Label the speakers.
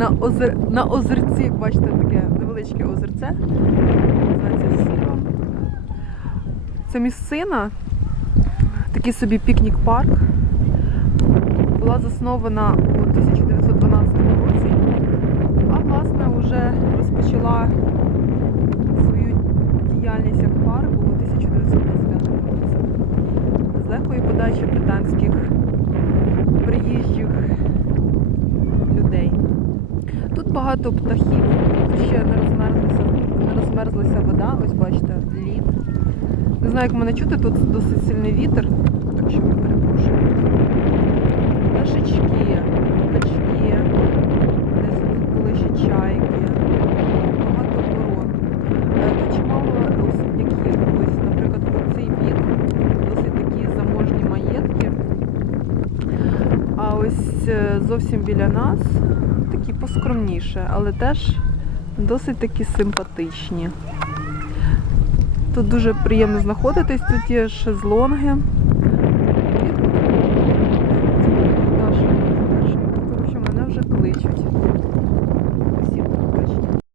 Speaker 1: на, озер... на озерці, бачите, таке невеличке озерце. Називається Сілом. Це місцина, такий собі пікнік-парк. Була заснована у 1912 році, а власне вже розпочала свою діяльність як парку у 1925 році. З легкої подачі британських багато птахів, ще не розмерзлася, не розмерзлася вода, ось бачите, лід. Не знаю, як мене чути, тут досить сильний вітер, так що я перепрошую. Пташечки, качки, десь тут були ще чайки, багато ворон. Е, чимало особняків. Наприклад, по цей бік досить такі заможні маєтки. А ось е, зовсім біля нас такі поскромніше, але теж досить такі симпатичні. Тут дуже приємно знаходитись, тут є шезлонги. Тому що мене вже кличуть.